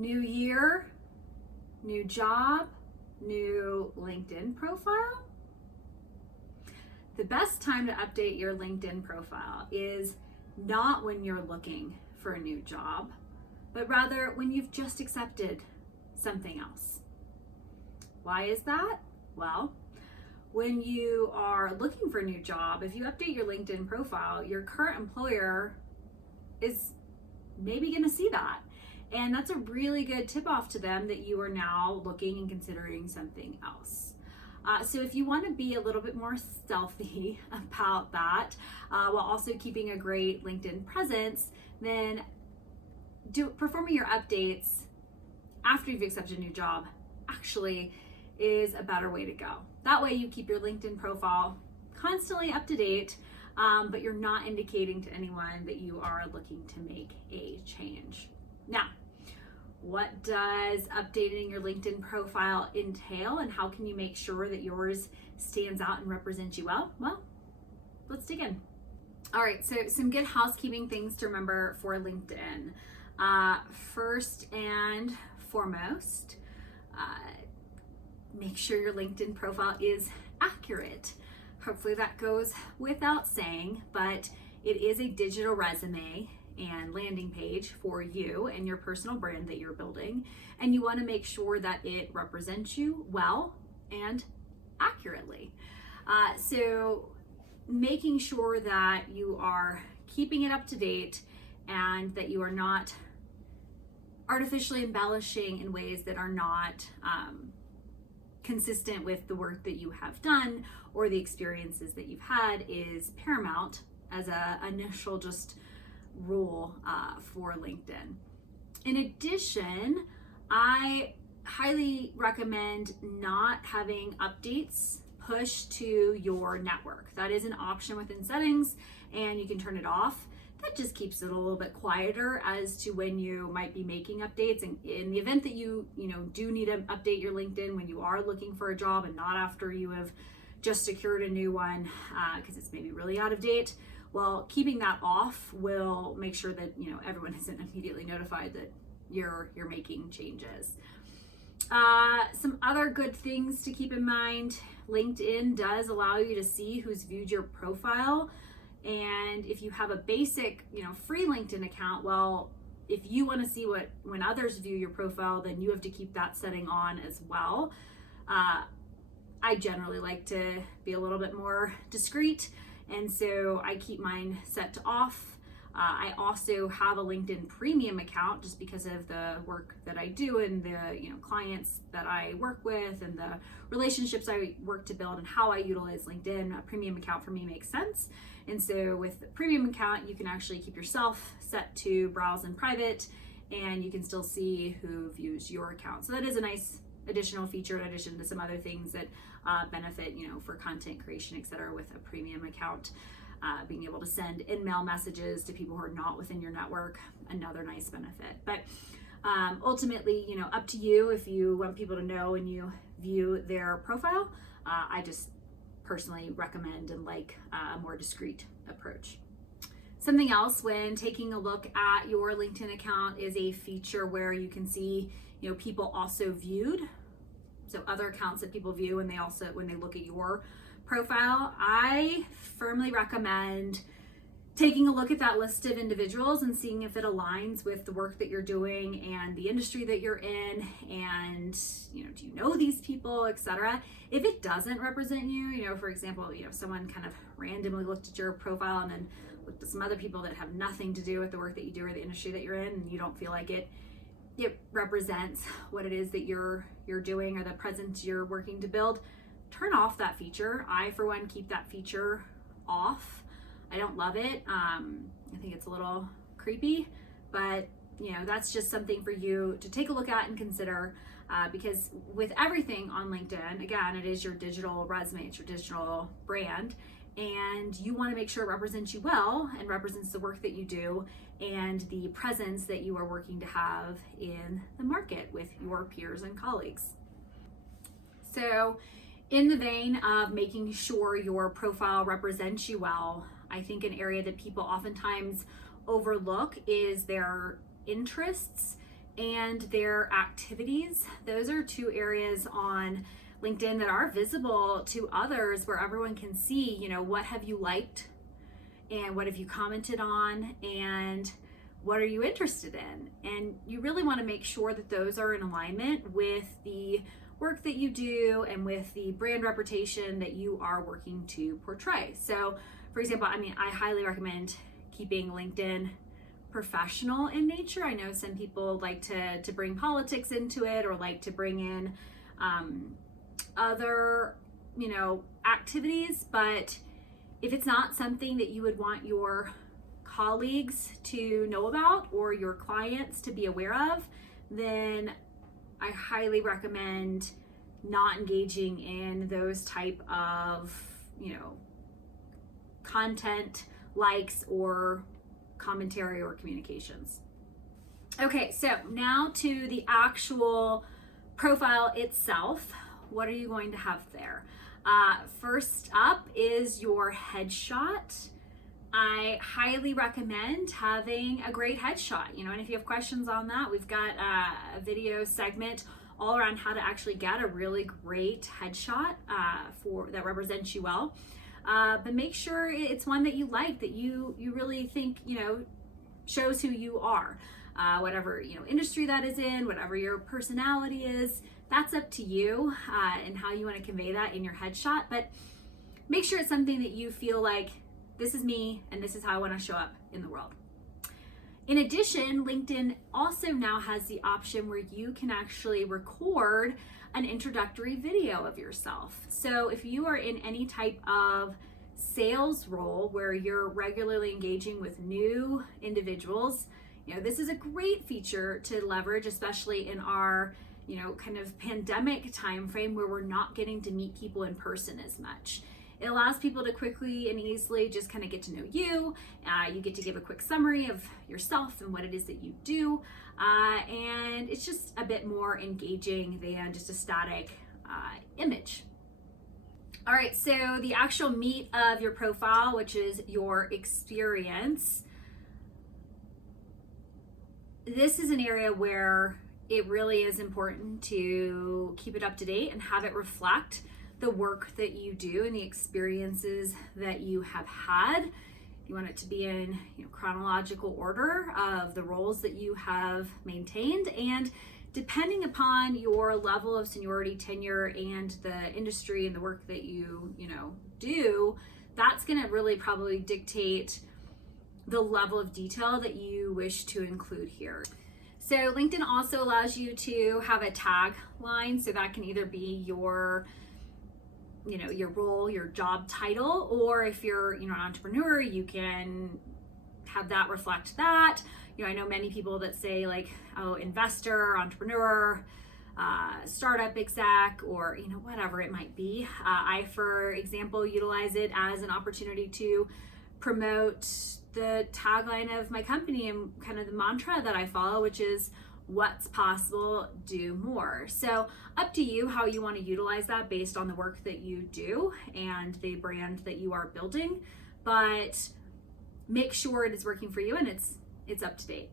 New year, new job, new LinkedIn profile. The best time to update your LinkedIn profile is not when you're looking for a new job, but rather when you've just accepted something else. Why is that? Well, when you are looking for a new job, if you update your LinkedIn profile, your current employer is maybe going to see that. And that's a really good tip off to them that you are now looking and considering something else. So if you want to be a little bit more stealthy about that, while also keeping a great LinkedIn presence, then performing your updates after you've accepted a new job actually is a better way to go. That way you keep your LinkedIn profile constantly up to date, but you're not indicating to anyone that you are looking to make a change. Now, what does updating your LinkedIn profile entail, and how can you make sure that yours stands out and represents you well? Well, let's dig in. All right, so some good housekeeping things to remember for LinkedIn. First and foremost, make sure your LinkedIn profile is accurate. Hopefully that goes without saying, but it is a digital resume and landing page for you and your personal brand that you're building, and you want to make sure that it represents you well and accurately. So making sure that you are keeping it up to date and that you are not artificially embellishing in ways that are not consistent with the work that you have done or the experiences that you've had is paramount as a initial just rule for LinkedIn. In addition, I highly recommend not having updates push to your network. That is an option within settings, and you can turn it off. That just keeps it a little bit quieter as to when you might be making updates. And in the event that you do need to update your LinkedIn when you are looking for a job and not after you have just secured a new one because it's maybe really out of date, well, keeping that off will make sure that everyone isn't immediately notified that you're making changes. Some other good things to keep in mind: LinkedIn does allow you to see who's viewed your profile. And if you have a basic, free LinkedIn account, well, if you want to see when others view your profile, then you have to keep that setting on as well. I generally like to be a little bit more discreet, and so I keep mine set to off. I also have a LinkedIn premium account just because of the work that I do and the clients that I work with and the relationships I work to build and how I utilize LinkedIn. A premium account for me makes sense. And so with the premium account, you can actually keep yourself set to browse in private, and you can still see who views your account. So that is a nice additional feature in addition to some other things that benefit, for content creation, etc. with a premium account. Being able to send in-mail messages to people who are not within your network, another nice benefit. But ultimately, up to you if you want people to know when you view their profile. I just personally recommend and like a more discreet approach. Something else when taking a look at your LinkedIn account is a feature where you can see, people also viewed. So other accounts that people view when they look at your profile. I firmly recommend taking a look at that list of individuals and seeing if it aligns with the work that you're doing and the industry that you're in, and do you know these people, etc. If it doesn't represent you, for example, someone kind of randomly looked at your profile and then looked at some other people that have nothing to do with the work that you do or the industry that you're in, and you don't feel like it represents what it is that you're doing or the presence you're working to build, turn off that feature. I, for one, keep that feature off. I don't love it. I think it's a little creepy, but that's just something for you to take a look at and consider, because with everything on LinkedIn, again, it is your digital resume, it's your digital brand, and you want to make sure it represents you well and represents the work that you do and the presence that you are working to have in the market with your peers and colleagues. So in the vein of making sure your profile represents you well, I think an area that people oftentimes overlook is their interests and their activities. Those are two areas on LinkedIn that are visible to others, where everyone can see, what have you liked and what have you commented on and what are you interested in. And you really want to make sure that those are in alignment with the work that you do and with the brand reputation that you are working to portray. So for example, I highly recommend keeping LinkedIn professional in nature. I know some people like to bring politics into it, or like to bring in other activities, but if it's not something that you would want your colleagues to know about or your clients to be aware of, then I highly recommend not engaging in those type of content, likes, or commentary or communications. Okay, so now to the actual profile itself. What are you going to have there? First up is your headshot. I highly recommend having a great headshot, and if you have questions on that, we've got a video segment all around how to actually get a really great headshot that represents you well. But make sure it's one that you like, that you really think, shows who you are. Whatever, industry that is in, whatever your personality is, that's up to you and how you want to convey that in your headshot. But make sure it's something that you feel like, this is me and this is how I want to show up in the world. In addition, LinkedIn also now has the option where you can actually record an introductory video of yourself. So if you are in any type of sales role where you're regularly engaging with new individuals, this is a great feature to leverage, especially in our kind of pandemic time frame where we're not getting to meet people in person as much. It allows people to quickly and easily just kind of get to know you. You get to give a quick summary of yourself and what it is that you do. And it's just a bit more engaging than just a static image. All right, so the actual meat of your profile, which is your experience. This is an area where it really is important to keep it up to date and have it reflect the work that you do and the experiences that you have had. You want it to be in chronological order of the roles that you have maintained, and depending upon your level of seniority, tenure, and the industry and the work that you do, that's going to really probably dictate the level of detail that you wish to include here. So LinkedIn also allows you to have a tagline, so that can either be your role, your job title, or if you're an entrepreneur, you can have that reflect that. I know many people that say investor, entrepreneur, startup exec, or whatever it might be. I, for example, utilize it as an opportunity to promote the tagline of my company and kind of the mantra that I follow, which is what's possible, do more. So up to you how you want to utilize that based on the work that you do and the brand that you are building, but make sure it is working for you and it's up to date.